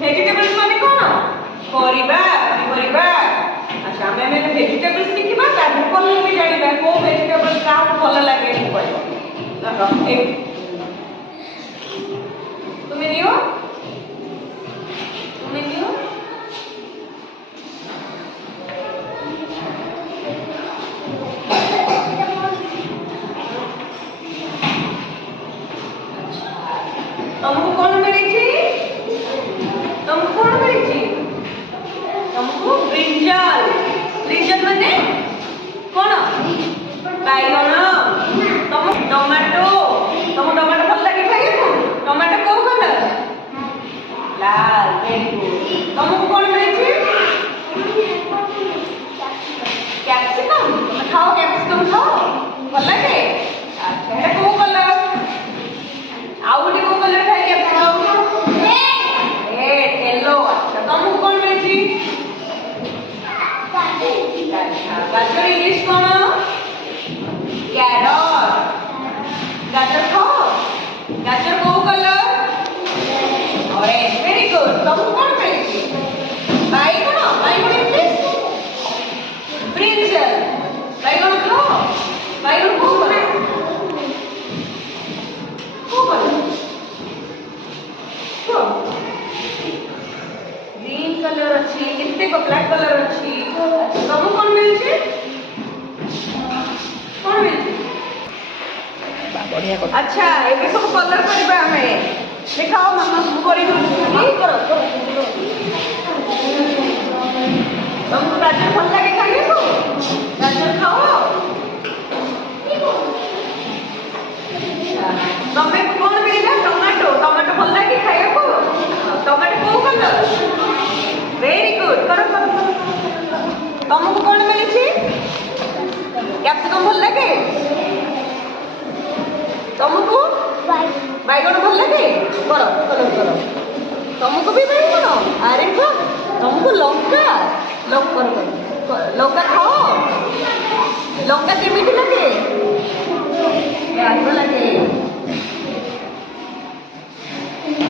vegetables মানে কোন परिबा परिबा अच्छा हमें वेजिटेबल्स लिखिबा ताकि कोन भी जानिबा को वेजिटेबल्स का भल लागे देखो एक तुम्हें दियो तुमको कौन मिली तुमको ब्रिंजल ब्रिंजल माने कौन बैगन तुम टमाटो भल लगे खाइबो टमाटो को कलर लाल वेरी गुड तुमको कौन मिली कैप्सिकम खाओ कैप्सिकम खाओ भल लगे अच्छा एटा को कलर आउ गोटे को कलर खाइए रेड येलो अच्छा तुमको कौन मिली गाजर इंग्लिश कौन कैरट गाजर खाओ गाजर को कलर ऑरेंज वेरी गुड तुमको कौन मिली बैगन इंग्लिश ब्रिंजल बैगन खाओ बैगन को कलर ग्रीन कलर अच्छी कितने को ब्लैक कलर अच्छी तुमको कौन मिलछे बढ़िया को अच्छा एबे सब कलर करबा हमें दिखाओ मामा करी करो तुमको गाजर भल लगे खाइए तो गाजर खाओ तमे कौन मिला टमाटो भल लगे खाइए को टमाटो को कलर वेरी गुड करो तुमको कौन मिली कैप्सिकम भल लगे तुमको बैगन भल लगे करो तुमको भी बैगन अरे वाह तुमको लौका खाओ लौका केमिति लगे लगे